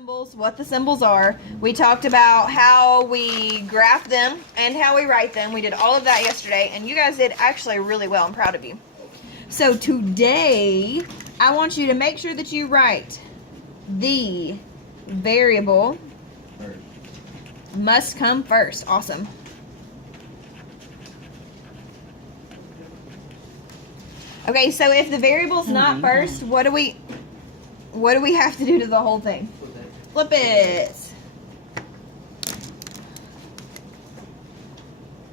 symbols, what the symbols are. We talked about how we graph them and how we write them. We did all of that yesterday, and you guys did actually really well. I'm proud of you. So today, I want you to make sure that you write the variable must come first. Awesome. Okay, so if the variable's not first, what do we have to do to the whole thing? Flip it.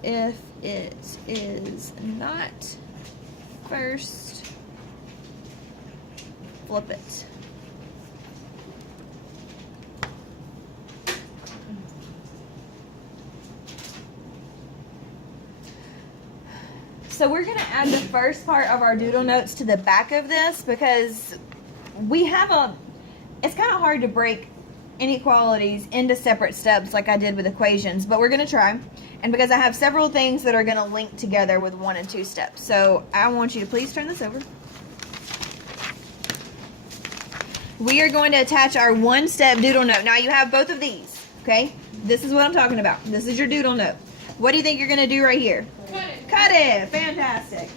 If it is not first, flip it. So we're going to add the first part of our doodle notes to the back of this because we have it's kind of hard to break inequalities into separate steps like I did with equations, but we're going to try. And because I have several things that are going to link together with 1 and 2 steps. So I want you to please turn this over. We are going to attach our 1-step doodle note. Now you have both of these, okay? This is what I'm talking about. This is your doodle note. What do you think you're going to do right here? Cut it. Cut it. Fantastic.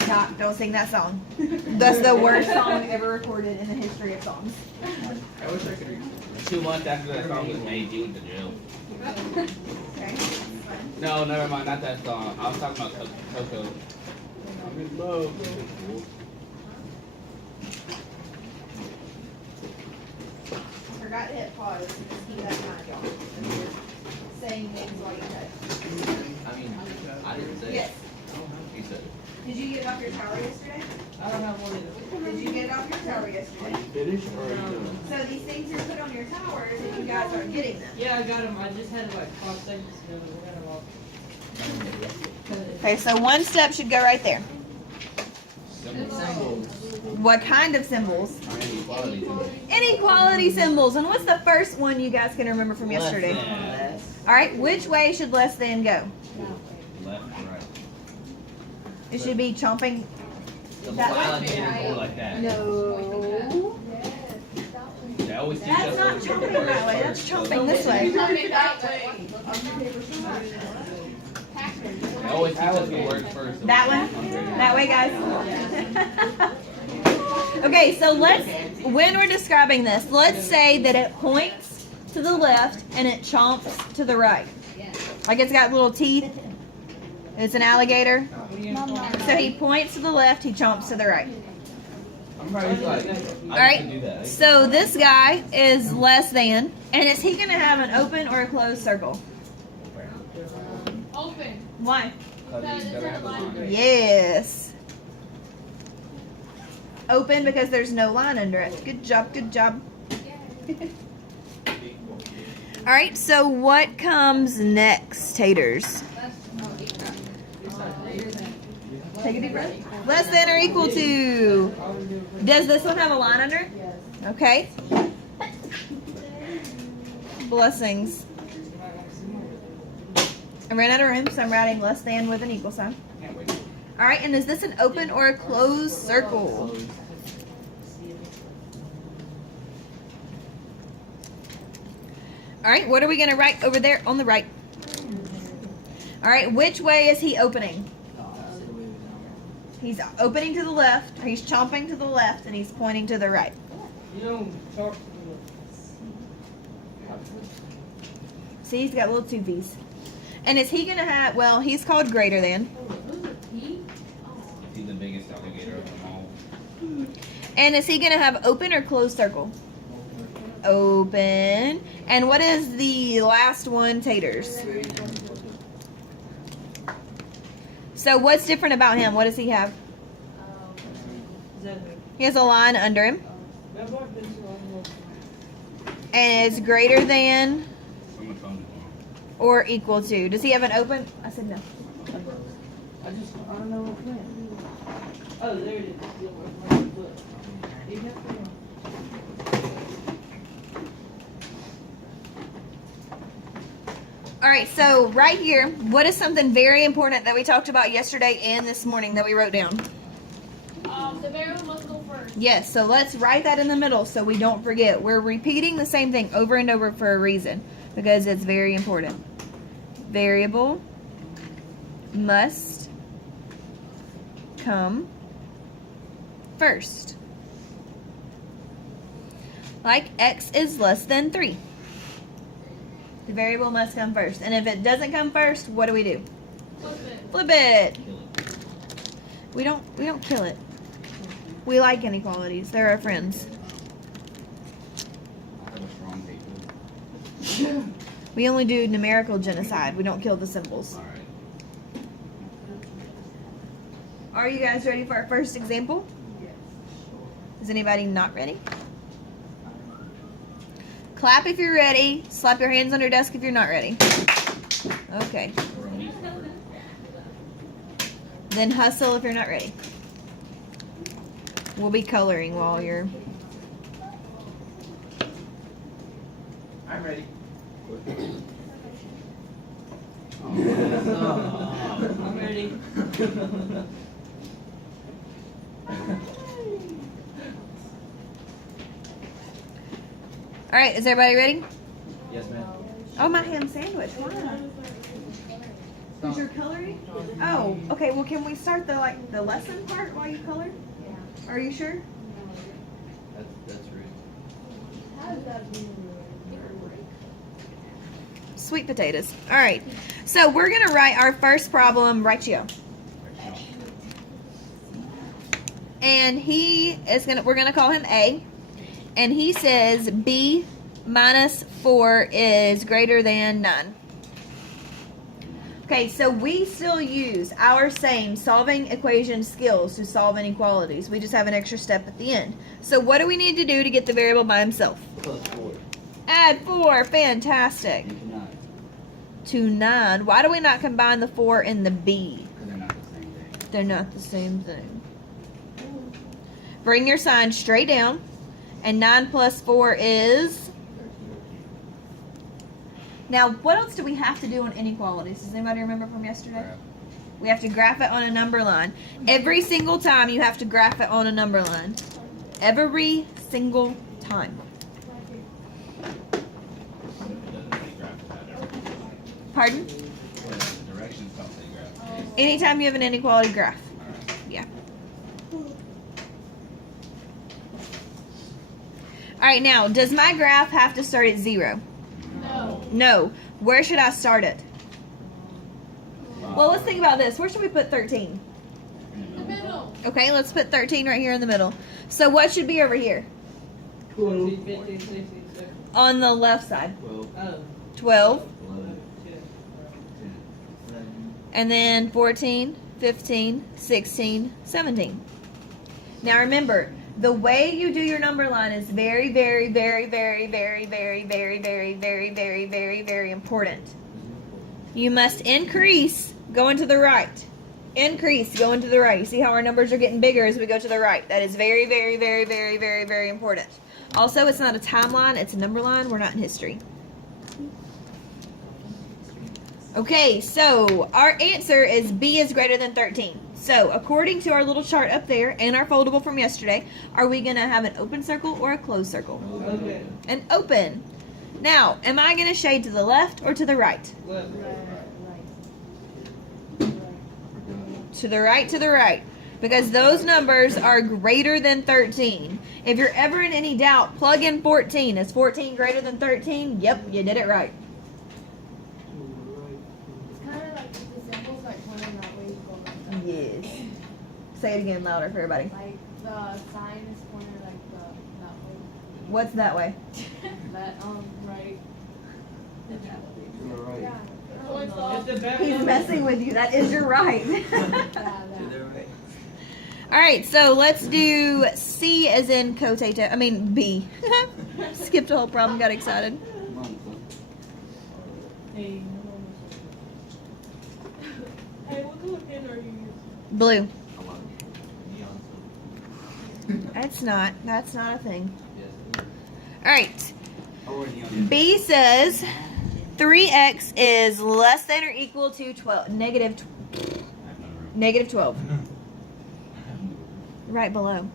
Stop. Don't sing that song. That's the worst song ever recorded in the history of songs. I wish I could read. 2 months after that song was made, you went to jail. Okay. No, never mind, not that song. I was talking about Coco. I'm in love. Forgot to hit pause and just keep that in mind, y'all. Saying things while you type. I mean, I didn't say Yes. it. He said it. Did you get it off your tower yesterday? I don't have one either. Did you get it off your tower yesterday? Finished or are you done? So these things are put on your towers and you guys aren't getting them. Yeah, I got them. I just had it like 5 seconds ago. I got them all. Okay, so 1 step should go right there. Symbols. What kind of symbols? Inequalities. Inequality symbols. And what's the first one you guys can remember from yesterday? Less All right, which way should less than go? than. Left or right. It should be chomping. The That violent way? didn't go like that. No. They always teach That's us not what chomping works that way. That's first, so- chomping this way. They always teach us what works first. so That we one? can upgrade it. That way, guys? Okay, so when we're describing this, let's say that it points to the left and it chomps to the right. Like it's got little teeth. It's an alligator. So he points to the left, he chomps to the right. I'm probably like, I Alright, can do that. so this guy is less than, and is he going to have an open or a closed circle? Open. Why? Because he's gonna have a line. Yes. Open because there's no line under it. Good job, good job. Alright, so what comes next, taters? Take a deep breath. Less than or equal to. Does this one have a line under it? Okay. Blessings. I ran out of room, so I'm writing less than with an equal sign. Can't wait. Alright, and is this an open or a closed circle? Alright, what are we going to write over there on the right? Alright, which way is he opening? He's opening to the left, or he's chomping to the left, and he's pointing to the right. You don't talk to See, he's got little two V's. And is he going to have, well, he's called greater than. He's the biggest alligator of them all. And is he going to have open or closed circle? Open. And what is the last one, taters? So what's different about him? What does he have? He has a line under him. And it's greater than Someone phone is on. or equal to. Does he have an open? I said no. I don't know what plan. Oh, there it is. All right, so right here, what is something very important that we talked about yesterday and this morning that we wrote down? The variable must go first. Yes, so let's write that in the middle so we don't forget. We're repeating the same thing over and over for a reason because it's very important. Variable must come first. Like x is less than 3. The variable must come first. And if it doesn't come first, what do we do? Flip it. We don't kill it. We like inequalities. They're our friends. I have a strong hate. We only do numerical genocide. We don't kill the symbols. All right. Are you guys ready for our first example? Is anybody not ready? Clap if you're ready. Slap your hands on your desk if you're not ready. Okay. Then hustle if you're not ready. We'll be coloring while you're... I'm ready. I'm ready. All right, is everybody ready? Yes, ma'am. Oh, my ham sandwich. Why? Because you're coloring? Oh, okay. Well, can we start the lesson part while you color? Are you sure? That's rude. Sweet potatoes. All right. So we're gonna write our first problem right here. And we're gonna call him A. And he says B minus 4 is greater than 9. Okay, so we still use our same solving equation skills to solve inequalities. We just have an extra step at the end. So what do we need to do to get the variable by himself? Plus 4. Add 4. Fantastic. Into 9. To 9. Why do we not combine the 4 and the B? Because they're not the same thing. They're not the same thing. Bring your sign straight down. And 9 plus 4 is... Now, what else do we have to do on inequalities? Does anybody remember from yesterday? Graph. We have to graph it on a number line. Every single time you have to graph it on a number line. Every single time. Pardon? The directions don't say graph. Anytime you have an inequality graph. Yeah. Alright, now, does my graph have to start at 0? No. No. Where should I start it? Well, let's think about this. Where should we put 13? The middle. Okay, let's put 13 right here in the middle. So what should be over here? 14, 15, 16, 17. On the left side. 12, Oh. 12. 11, 10. 10. And then 14, 15, 16, 17. Now remember, the way you do your number line is very, very, very, very, very, very, very, very, very, very, very, very important. You must increase going to the right. Increase going to the right. You see how our numbers are getting bigger as we go to the right. That is very, very, very, very, very, very important. Also, it's not a timeline, it's a number line. We're not in history. Okay, so our answer is B is greater than 13. So, according to our little chart up there and our foldable from yesterday, are we going to have an open circle or a closed circle? Okay. An open. Now, am I going to shade to the left or to the right? Left. To the right, to the right. Because those numbers are greater than 13. If you're ever in any doubt, plug in 14. Is 14 greater than 13? Yep, you did it right. It's kind of like the symbols like pointing that way, you go like that. Yes. Say it again louder for everybody. Like the sign is pointed like that What's that way? way. That right. Yeah. It's the back He's number. messing with you. That is your right. That. All right, so let's do C as in cotato. I mean B. Skipped a whole problem, got excited. Come on, Hey, hey, what color pen are you using? Blue. I want neon. That's not a thing. Yes. All right. Oh, neon. B says 3x is less than or equal to 12. Negative 12. Right below.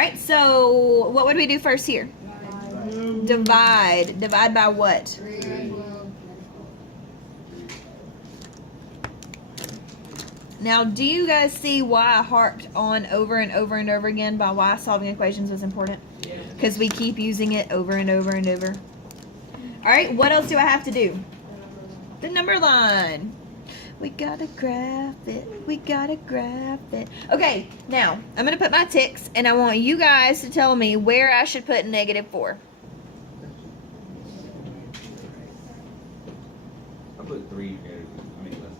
right, so what would we do first here? Divide. Divide by what? Now, do you guys see why I harped on over and over and over again by why solving equations was important? Yeah. Because we keep using it over and over and over. All right, what else do I have to do? The number line. We gotta graph it. We gotta graph it. Okay, now I'm gonna put my ticks, and I want you guys to tell me where I should put -4. I put 3 together. I mean, less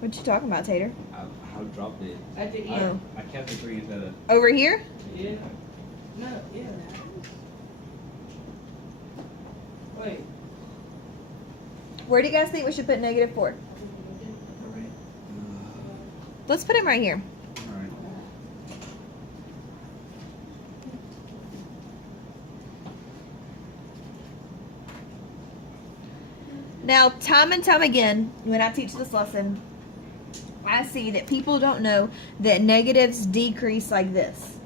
What you talking about, Tater? than. I dropped it. At the I, end. I kept the 3 instead of. Over here? Yeah. No, yeah. Wait. Where do you guys think we should put -4? Let's put him right here. Alright. Now, time and time again, when I teach this lesson, I see that people don't know that negatives decrease like this.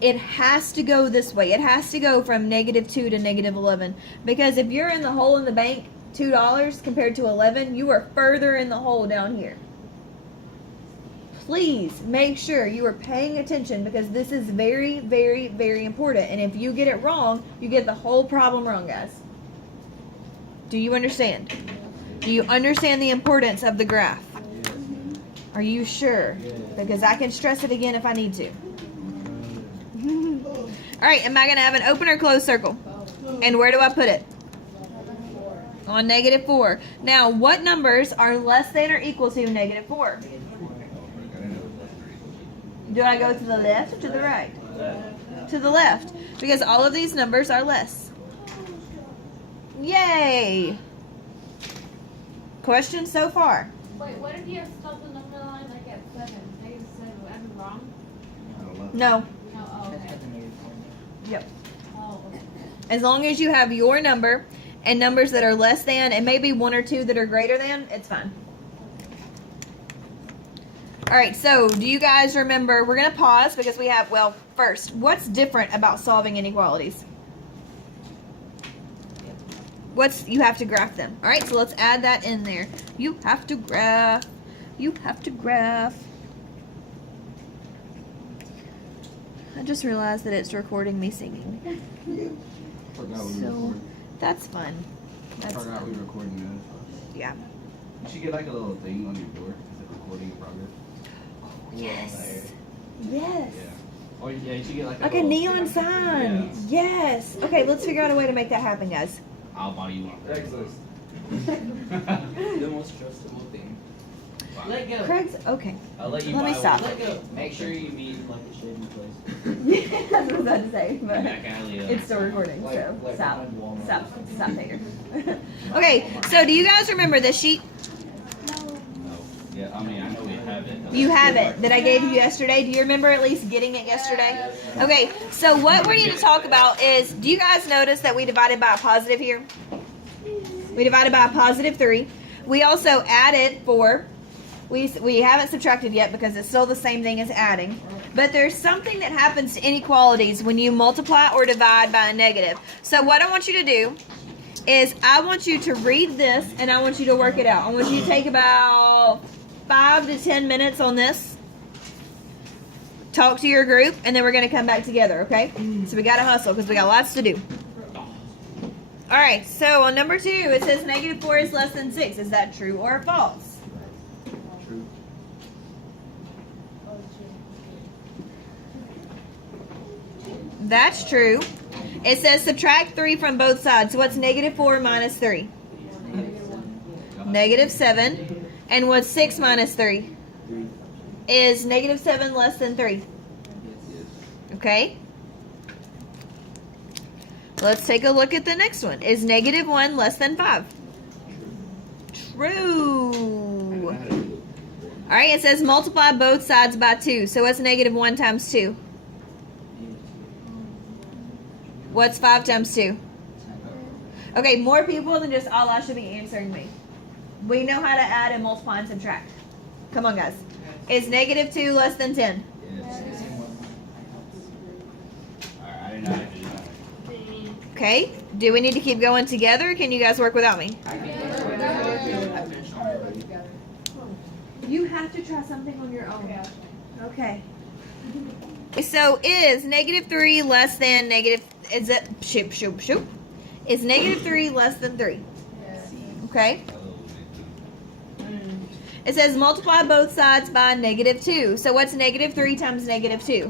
It has to go this way. It has to go from -2 to -11. Because if you're in the hole in the bank, $2 compared to 11, you are further in the hole down here. Please make sure you are paying attention because this is very, very, very important. And if you get it wrong, you get the whole problem wrong, guys. Do you understand? Do you understand the importance of the graph? Are you sure? Because I can stress it again if I need to. All right, am I going to have an open or closed circle? And where do I put it? On -4. Now, what numbers are less than or equal to -4? Do I go to the left or to the right? To the left, because all of these numbers are less. Yay! Questions so far? Wait, what if you have stopped the number line like at 7? -7, would I be wrong? No. No, oh, okay. Yep. Oh, okay. As long as you have your number and numbers that are less than and maybe 1 or 2 that are greater than, it's fine. All right, so do you guys remember, we're going to pause because we have, well, first, what's different about solving inequalities? You have to graph them. All right, so let's add that in there. You have to graph. You have to graph. I just realized that it's recording me singing. Forgot we So, were recording. that's fun. That's Forgot we fun. were recording that. Yeah. You should get like a little thing on your door. Is it recording in progress? Yes. Yes. Yeah. Oh yeah, you should get like Like a little- neon sign. Yes. Okay, let's figure out a way to make that happen, guys. I'll buy you one. The most trustable thing. Let go. Craig's okay. I'll let you Let buy me stop. Let go. Make sure you meet in like a shady place. That's what I was about to say, one. but Back alley. it's still recording, Like- so like stop. behind Walmart. Stop, Tater. Okay, so do you guys remember this sheet? No. Yeah, I mean I know we have it. You have it that I gave you yesterday. Do you remember at least getting it yesterday? Okay, so what we need to talk about is, do you guys notice that we divided by a positive here? We divided by a +3. We also added 4. We haven't subtracted yet because it's still the same thing as adding. But there's something that happens to inequalities when you multiply or divide by a negative. So what I want you to do is I want you to read this and I want you to work it out. I want you to take about 5 to 10 minutes on this. Talk to your group and then we're going to come back together, okay? So we got to hustle because we got lots to do. All right, so on number 2, it says -4 is less than 6. Is that true or false? True. That's true. It says subtract 3 from both sides. So what's -4 minus 3? -7. And what's 6 minus 3? Is -7 less than 3? Okay. Let's take a look at the next one. Is -1 less than 5? True. All right, it says multiply both sides by 2. So what's -1 times 2? What's 5 times 2? Okay, more people than just Allah should be answering me. We know how to add and multiply and subtract. Come on, guys. Is negative 2 less than 10? Yes. Alright, I didn't know how to do that. Okay. Do we need to keep going together, or can you guys work without me? I finished already. You have to try something on your own. Okay. So is negative 3 less than negative, is it, shoot. Is negative 3 less than 3? Okay. It says multiply both sides by negative 2. So what's negative 3 times negative 2?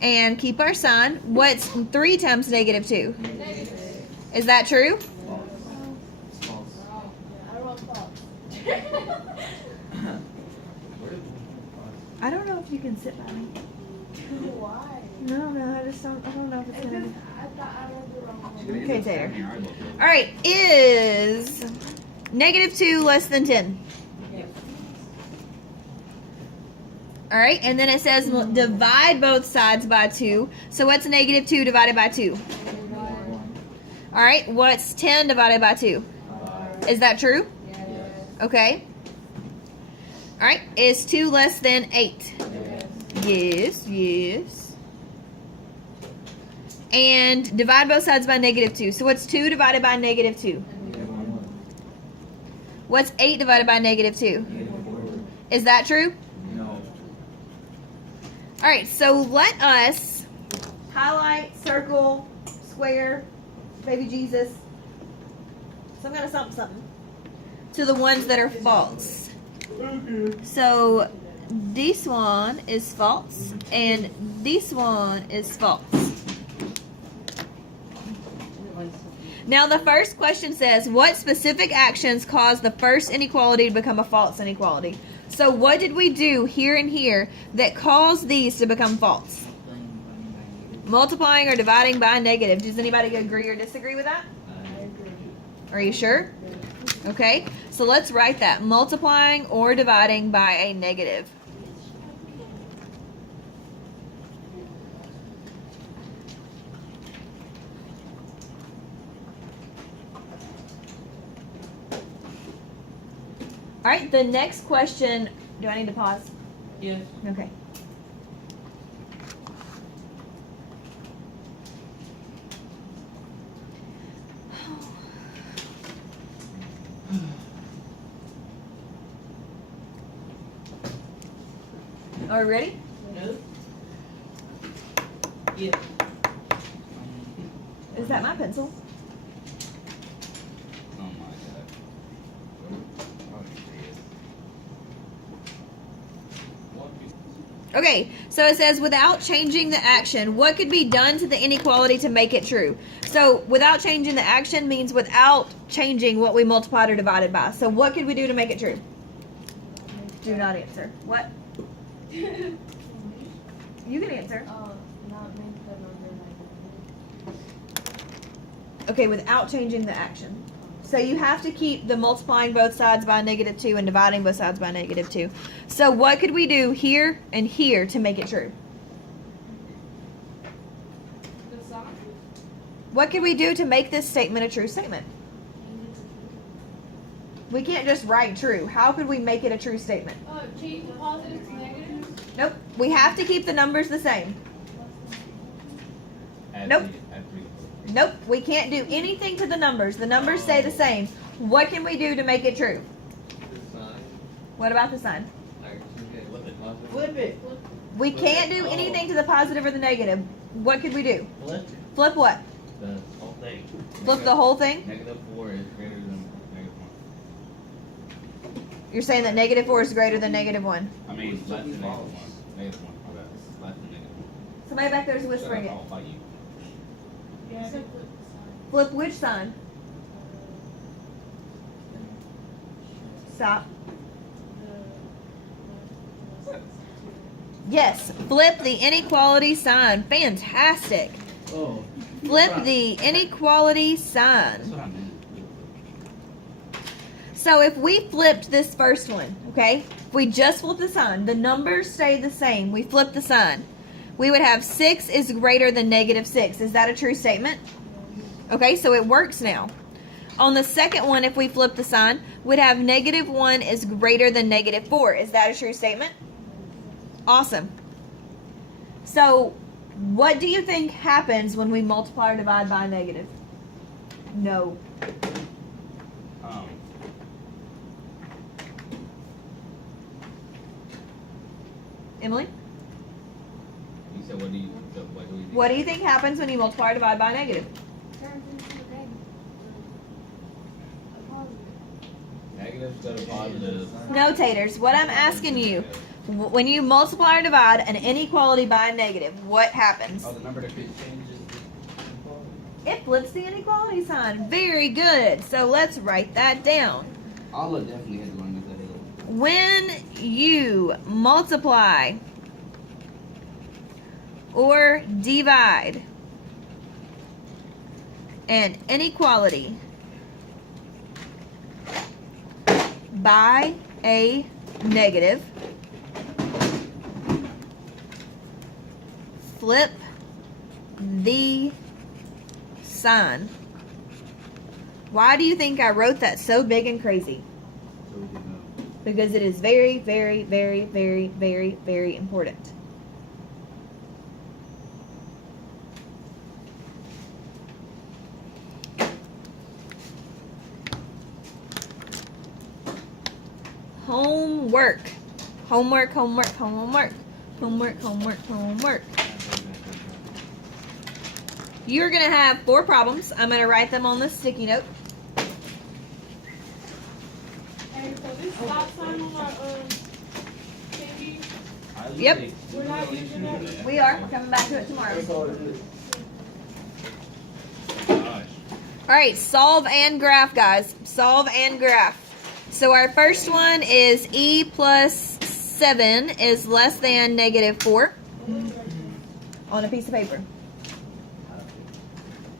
And keep our sign. What's 3 times negative 2? Is that true? It's false. I wrote false. I don't know if you can sit by me. Why? No, I don't know if it's gonna be. I thought I wrote the wrong one. She's gonna Okay, end up Taylor. stabbing your eyeball. Alright, is negative 2 less than 10? Alright, and then it says divide both sides by 2. So what's negative 2 divided by 2? Alright, what's 10 divided by 2? Is that true? Okay. Alright, is 2 less than 8? Yes. And divide both sides by negative 2. So what's 2 divided by negative 2? What's 8 divided by negative 2? Is that true? No. Alright, so let us highlight, circle, square, baby Jesus, some kind of something to the ones that are false. So this one is false and this one is false. Now the first question says, what specific actions cause the first inequality to become a false inequality? So what did we do here and here that caused these to become false? Multiplying or dividing by negative. Does anybody agree or disagree with that? Are you sure? Okay, so let's write that. Multiplying or dividing by a negative. All right, the next question. Do I need to pause? Yes. Okay. Are we ready? No. Yeah. Is that my pencil? Oh my god. Okay, so it says without changing the action, what could be done to the inequality to make it true? So without changing the action means without changing what we multiplied or divided by. So what could we do to make it true? Do not answer. What? You can answer. Not make the number negative. Okay, without changing the action. So you have to keep the multiplying both sides by negative 2 and dividing both sides by negative 2. So what could we do here and here to make it true? The sign? What could we do to make this statement a true statement? We can't just write true. How could we make it a true statement? Change the positive to negative? Nope. We have to keep the numbers the same. Nope. Nope. We can't do anything to the numbers. The numbers stay the same. What can we do to make it true? What about the sign? Flip it. We can't do anything to the positive or the negative. What could we do? Flip what? The whole thing. Flip the whole thing? Negative 4 is greater than negative 1. You're saying that negative 4 is greater than negative 1. I mean, less than negative 1. Negative 1. My bad. Less than negative 1. Somebody back there is whispering it. I'll fight you. Yeah. Flip which sign? Stop. Yes, flip the inequality sign. Fantastic. Oh. Flip the inequality sign. That's what I meant. So if we flipped this first one, okay? If we just flip the sign, the numbers stay the same. We flip the sign. We would have 6 is greater than negative 6. Is that a true statement? Okay, so it works now. On the second one, if we flip the sign, we'd have -1 is greater than -4. Is that a true statement? Awesome. So, what do you think happens when we multiply or divide by a negative? No. Emily? You said what do you think? What do you think happens when you multiply or divide by a negative? Turns into a negative. A positive. Negatives go to positive. Notators, what I'm asking you, when you multiply or divide an inequality by a negative, what happens? Oh, the number that changes the It flips the inequality sign. Very good. So let's write that down. Allah definitely has learned this. When you multiply or divide an inequality by a negative, flip the sign. Why do you think I wrote that so big and crazy? So we can know. Because it is very, very, very, very, very, very important. Homework. Homework, homework, homework. Homework, homework, homework. You're going to have 4 problems. I'm going to write them on this sticky note. Hey, so this stop sign on our thingy, Yep. we're not using that. We are. We're coming back to it tomorrow. gosh. All right, solve and graph, guys. Solve and graph. So our first one is e plus 7 is less than -4 on a piece of paper.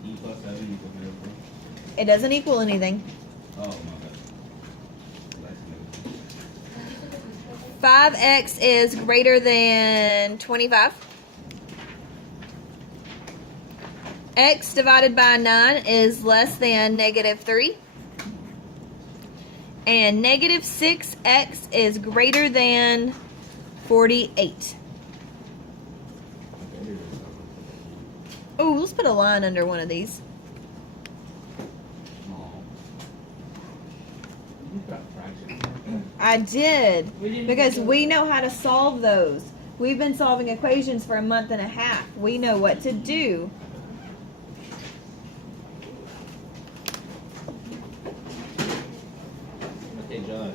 E plus 7 equals -4. It doesn't equal anything. Oh, my bad. That's 5x is greater than 25. X divided by 9 is less than -3. And -6x is greater than 48. Oh, let's put a line under one of these. I did, because we know how to solve those. We've been solving equations for a month and a half. We know what to do. Okay, Josh.